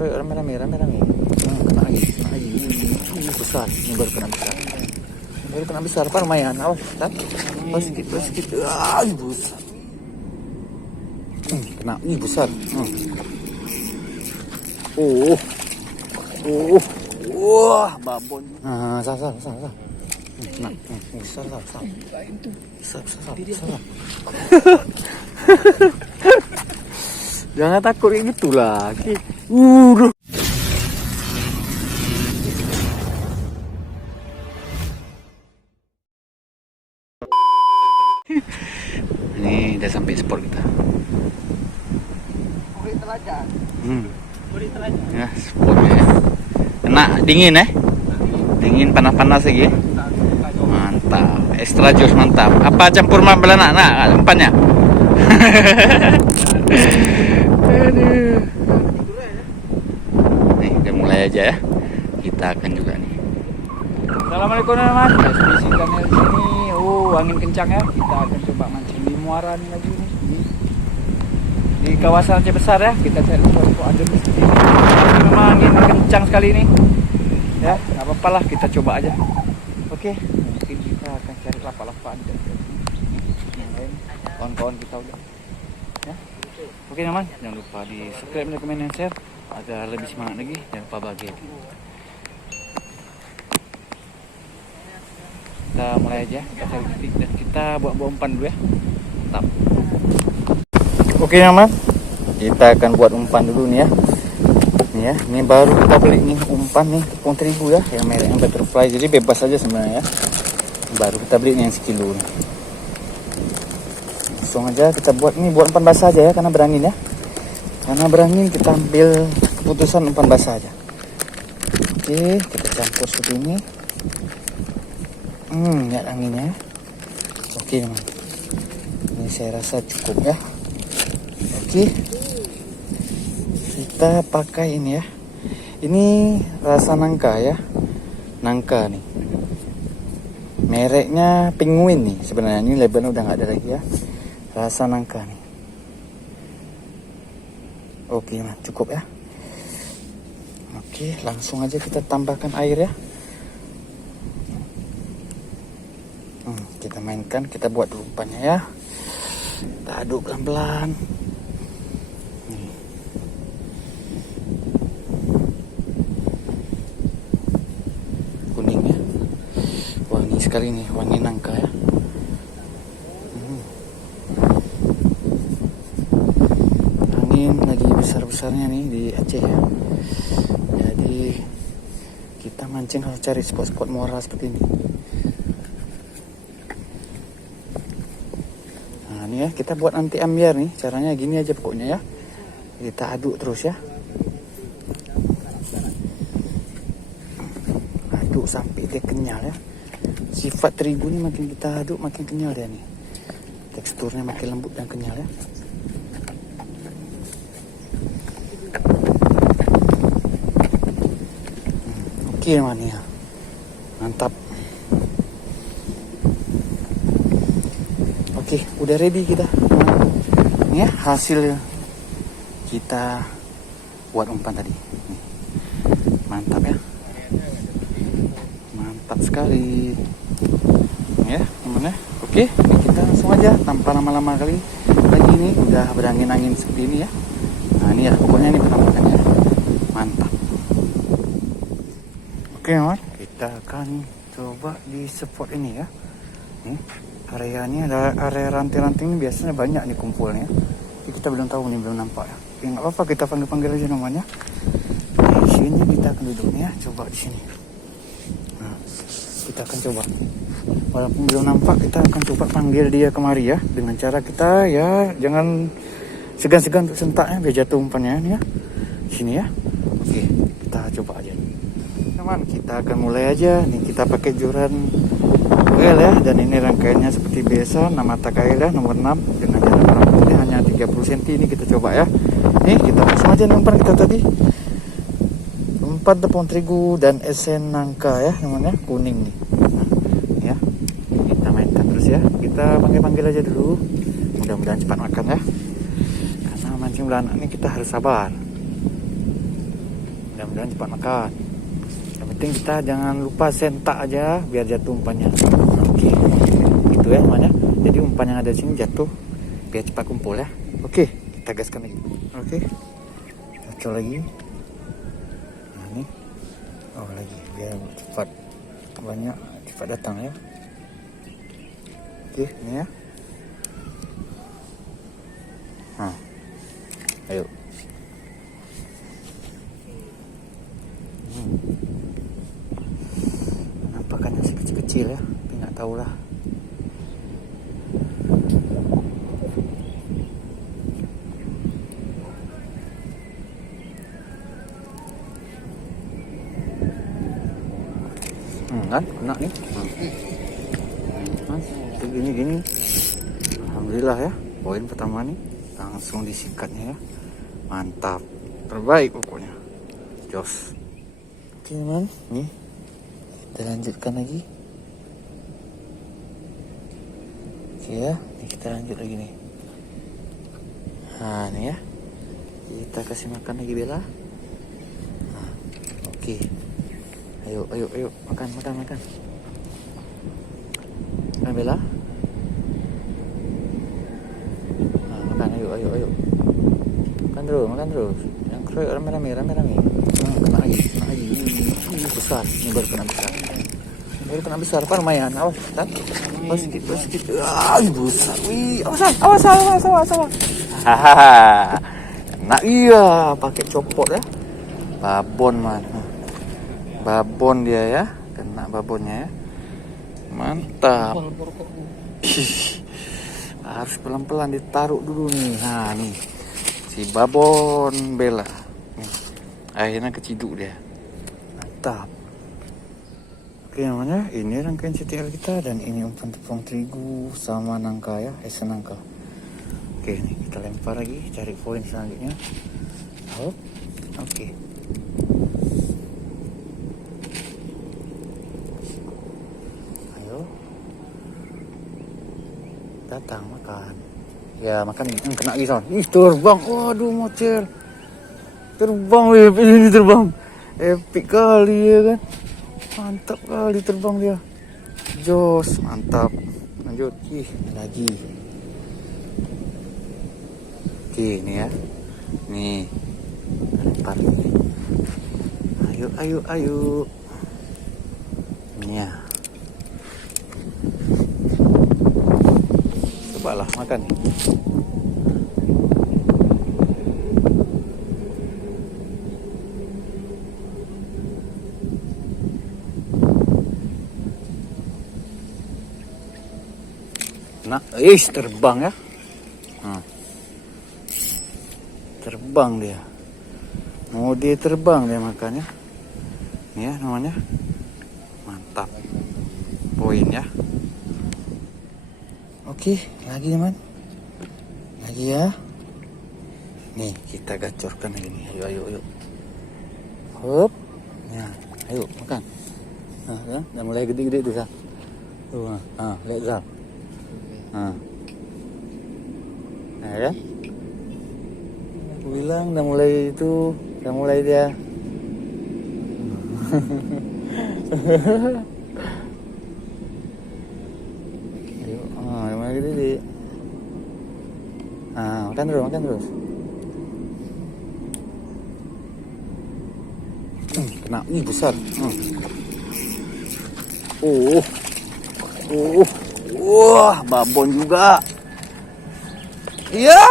Ayo rame-rame. Kena lagi. Besar. Ini baru kena besar. Apa lumayan? Awas, kan? Sedikit. Besar. Kena. Besar. Wah, babon. Salah. Kena. Besar. Jangan takut kayak gitu lah. Ini udah sampai spot kita. Ya, spotnya ya. Kena dingin dingin panas lagi. Mantap, extra jus mantap. Apa campur belanak umpannya? Nih udah mulai aja ya. Kita akan juga nih. Assalamualaikum teman-teman. SPC kami di sini. Angin kencang ya. Kita akan coba mancing di muara nih lagi nih. Di kawasan Aceh Besar ya. Kita cari spot adem di sini. Memang angin kencang sekali ini. Ya, nggak apa-apa lah, kita coba aja. Oke, mungkin kita akan cari lapak-lapak dan yang lain. Kawan-kawan kita udah. Ya. Oke teman, jangan lupa di subscribe, like, komen, dan share agar lebih semangat lagi. Jangan lupa bahagia. Kita mulai aja, kita cari titik dan kita buat umpan dulu ya. Mantap. Oke teman, kita akan buat umpan dulu nih ya. Nih ya, ini baru kita beli nih umpan nih tepung terigu ya, yang merek yang butterfly, jadi bebas aja sebenarnya ya. Baru kita beli nih yang sekilo nih. Langsung aja kita buat umpan basah aja ya, karena berangin ya. Karena berangin kita ambil keputusan umpan basah aja. Oke, kita campur seperti ini. Lihat anginnya. Oke teman, ini saya rasa cukup ya. Oke, kita pakai ini ya. Ini rasa nangka ya, nangka nih. Mereknya Penguin nih sebenarnya, ini labelnya udah nggak ada lagi ya. Rasa nangka nih. Oke, nah cukup ya. Oke, langsung aja kita tambahkan air ya. Kita mainkan, kita buat dulu umpannya ya. Kita aduk pelan-pelan. Kuningnya wangi sekali nih, wangi nangka ya. Angin lagi besar-besarnya nih di Aceh ya. Jadi kita mancing harus cari spot-spot muara seperti ini. Ya, kita buat anti ambiar nih, caranya gini aja pokoknya ya. Kita aduk terus ya. Aduk sampai dia kenyal ya. Sifat terigu nih makin kita aduk makin kenyal dia nih. Teksturnya makin lembut dan kenyal ya. Oke teman ya. Mantap. Oke, udah ready kita. Ini ya hasil kita buat umpan tadi. Nih. Mantap ya. Mantap sekali. Ya, teman ya. Oke, ini kita langsung aja tanpa lama-lama kali lagi nih udah berangin-angin seperti ini ya. Nah, ini ya pokoknya ini penampakannya. Mantap. Oke, teman. Kita akan coba di spot ini ya. Nih. Area ini ada area ranting-ranting ini biasanya banyak nih kumpulnya. Tapi kita belum tahu nih, belum nampak ya. Ya nggak apa-apa, kita panggil aja namanya. Di sini kita akan duduk nih ya, coba di sini. Nah, kita akan coba. Walaupun belum nampak, kita akan coba panggil dia kemari ya. Dengan cara kita ya jangan segan-segan untuk sentaknya biar jatuh umpannya nih ya. Sini ya. Oke, kita coba aja. Teman, kita akan mulai aja. Nih kita pakai joran oil ya, dan ini rangkaiannya seperti biasa, 6 mata kail ya, nomor 6 dengan jarak kurang lebih hanya 30 cm. Ini kita coba ya. Nih kita langsung aja umpan kita tadi. Umpan tepung terigu dan esen nangka ya namanya, kuning nih. Nah, ya. Kita mainkan terus ya. Kita panggil aja dulu. Mudah-mudahan cepat makan ya. Karena mancing belanak ini kita harus sabar. Mudah-mudahan cepat makan. Yang penting kita jangan lupa sentak aja biar jatuh umpannya. Oke, itu ya mana. Jadi umpan yang ada di sini jatuh biar cepat kumpul ya. Oke, kita gaskan lagi. Oke, cocok lagi. Nah ini, oh lagi biar cepat banyak cepat datang ya. Oke, ini ya. Nah, ayo. Nampakannya sih kecil-kecil ya, tapi nggak tahu lah. Kan kena nih. Gini. Alhamdulillah ya, poin pertama nih langsung disikatnya ya. Mantap, terbaik pokoknya. Jos. Oke teman, nih kita lanjutkan lagi. Oke ya, nih kita lanjut lagi nih. Nah nih ya, kita kasih makan lagi Bella. Nah, oke. Ayo, makan. Makan Bella. Nah, makan, ayo. Makan terus. Yang keroyok rame-rame. Nah, kena lagi. Ini besar, ini baru kena besar. Apa lumayan? Awas, kan? Awas sedikit. Besar. Wih, awas. Hahaha. Nah, iya, pakai copot ya. Babon mana? Babon dia ya, kena babonnya ya. Mantap. Harus pelan-pelan ditaruh dulu nih. Nah nih si babon Bella nih. Akhirnya keciduk dia. Mantap. Oke namanya ini rangkaian CTL kita, dan ini umpan tepung terigu sama nangka ya, senangka. Oke nih kita lempar lagi, cari poin selanjutnya. Oke. Datang makan. Ya makan nih. Kena lagi son. Ih terbang. Waduh mocel. Terbang ini terbang. Epic kali ya kan. Mantap kali terbang dia. Jos, mantap. Lanjut. Lagi. Oke, ini ya. Nih. Lempar nih. Ayo. Ini ya. Cobalah makan. Nah, terbang ya. Terbang dia. Mau dia terbang dia makannya. Ini ya namanya. Mantap. Poin ya. Oke, lagi teman. Lagi ya. Nih, kita gacorkan lagi nih. Ayo. Hop. Nah, ayo makan. Nah, ya, udah mulai gede-gede tuh, Sal. Tuh, lihat, Sal. Nah, ya. Aku bilang udah mulai itu, udah mulai dia. Ayo, mulai gede. Makan terus. Kena, ini besar. Wah, babon juga. Iya.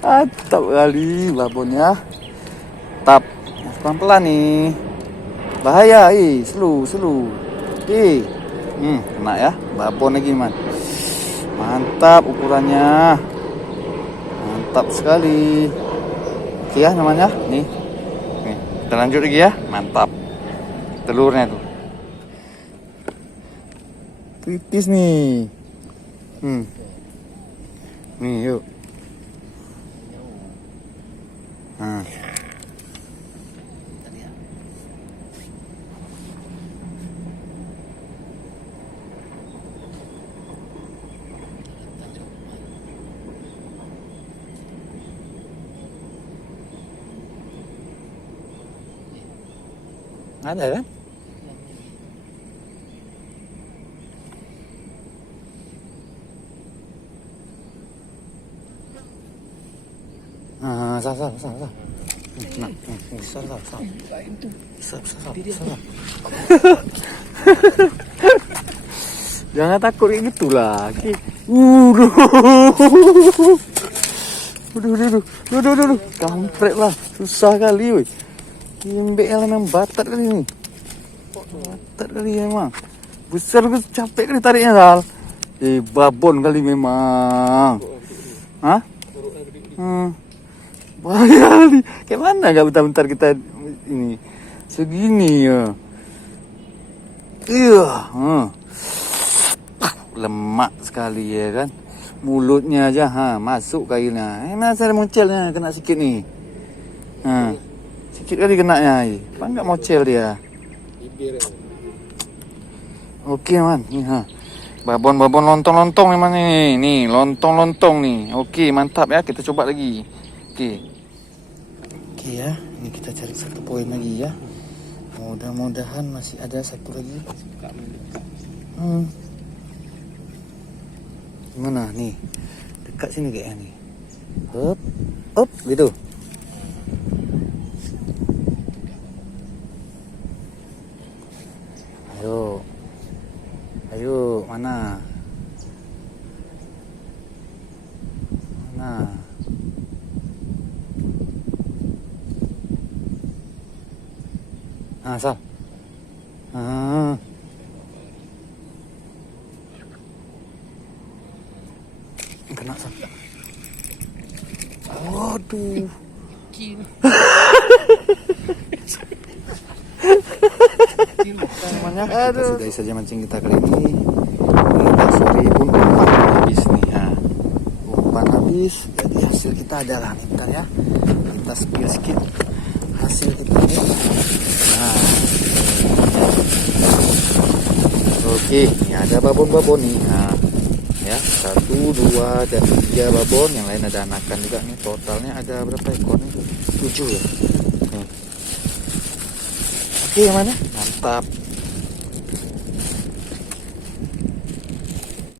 Mantap kali babonnya. Tap, pelan-pelan nih. Bahaya, slow. Kena ya, babon lagi man. Mantap ukurannya. Mantap sekali. Oke ya namanya. Nih, kita lanjut lagi ya. Mantap. Telurnya tuh. Kritis nih. Nih yuk. Ada kan? Ah, sah. Nah, sah. Jangan takut kayak gitulah. Udah. Kampret lah. Susah kali, woi. MBL memang batat kali ini. Batat kali memang. Besar ke capek kali tariknya, Sal. Babon kali memang. Hah? Bahaya kali. Kayak mana gak bentar-bentar kita ini segini ya. Iya. Lemak sekali ya kan. Mulutnya aja masuk kailnya. Masa ada moncelnya kena sikit nih. Sikit kali kenanya. Apa enggak mocel dia? Oke man. Nih babon lontong memang nih. Nih lontong nih. Oke mantap ya. Kita coba lagi. Oke ya. Ini kita cari satu poin lagi ya. Mudah-mudahan masih ada satu lagi. Gimana nih? Dekat sini kayaknya nih. Up gitu. Ayo, mana? Sal. Kena, Sal. Waduh. Semuanya kita sudahi saja mancing kita kali ini. Kita sorry umpan habis nih ya. Umpan habis. Jadi hasil kita adalah nih, bentar ya. Kita spill sedikit hasil kita ini. Oke, ini ada babon nih. Ya 1, 2 dan 3 babon. Yang lain ada anakan juga nih. Totalnya ada berapa ekor nih? 7 ya. Oke, yang mana? Mantap.